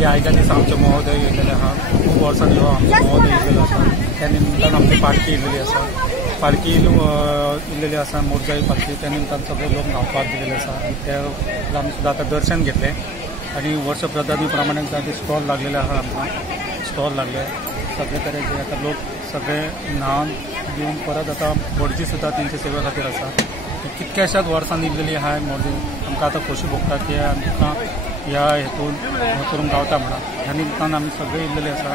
या आयकांनीच आमचे महोदय येयलेले आहा। खूब वर्सांनी हो आमचो महोदय येयलेलो आसा। त्या निमतान आमची पालखी येयलेली आसा। पालखी येयलेली आसा मोरजाई पालखी। त्या निमतान सगळे लोक न्हावपाक गेलेले आसा। त्या आमी सुद्दां आतां दर्शन घेतले आनी वर्ष प्रधानी प्रमाणे स्टॉल लागलेले आहा। आमकां स्टॉल लागले सगळे तरेचे। आता लोक सगळे न्हावन घेवन परत आता भटजी सुद्दां तेंचे सेवे खातीर आसा। कितक्याशाच वर्सांनी येयलेली आहा मोरजी। आमकां आतां खोशी भोगतात की आमकां ह्या हेतून हे करूंक गावता म्हणून ह्या निमतान आमी सगळे येयलेले आसा।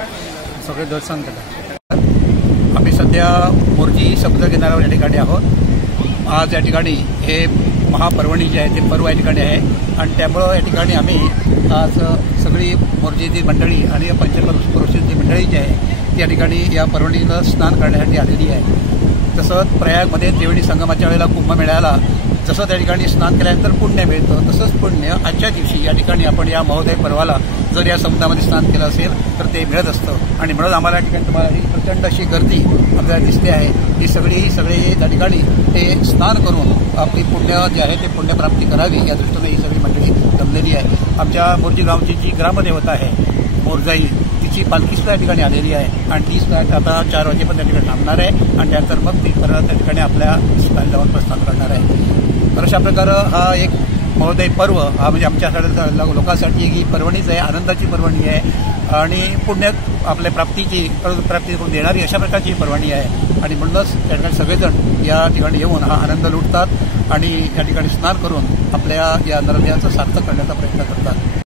सगळे दर्शन केलें। आम्ही सध्या मोरजी समुद्र किनाऱ्यावर या ठिकाणी आहोत। आज या ठिकाणी हे महापर्वणी जे आहे ते पर्व या ठिकाणी आहे आणि त्यामुळं या ठिकाणी आम्ही आज सगळी मोरजीची मंडळी आणि पंचक्रोशीची मंडळी जी आहे ती या ठिकाणी या पर्वणीला स्नान करण्यासाठी आलेली आहे। तसंच प्रयागमध्ये त्रिवेणी संगमाच्या वेळेला कुंभमेळ्याला जसं त्या ठिकाणी स्नान केल्यानंतर पुण्य मिळतं तसंच पुण्य आजच्या दिवशी या ठिकाणी आपण या महोदय पर्वाला जर या समुद्रामध्ये स्नान केलं असेल तर ते मिळत असतं आणि म्हणून आम्हाला या ठिकाणी तुम्हाला ही प्रचंड अशी गर्दी आपल्याला दिसते आहे। ही सगळे त्या ठिकाणी ते स्नान करून आपली पुण्य जे आहे ते पुण्यप्राप्ती करावी या दृष्टीने ही सगळी मंडळी जमलेली आहे। आमच्या मोरजी गावची जी ग्रामदेवता आहे मोरजाई तिची पालखी सुद्धा या ठिकाणी आलेली आहे आणि ती सुद्धा आता 4 वाजेपर्यंत त्या ठिकाणी थांबणार आहे आणि त्यानंतर मग ती परत त्या ठिकाणी आपल्या स्थानी जाऊन प्रस्थान करणार आहे। तर अशा प्रकारे हा एक महोदय पर्व हा म्हणजे आमच्या लोकांसाठी ही पर्वणीच आहे, आनंदाची पर्वणी आहे आणि पुण्य आपल्या प्राप्तीची प्राप्ती करून देणारी अशा प्रकारची पर्वणी आहे आणि म्हणूनच त्या ठिकाणी सगळेजण या ठिकाणी येऊन हा आनंद लुटतात आणि या ठिकाणी स्नान करून आपल्या या नरदेवाचं सार्थक करण्याचा प्रयत्न करतात।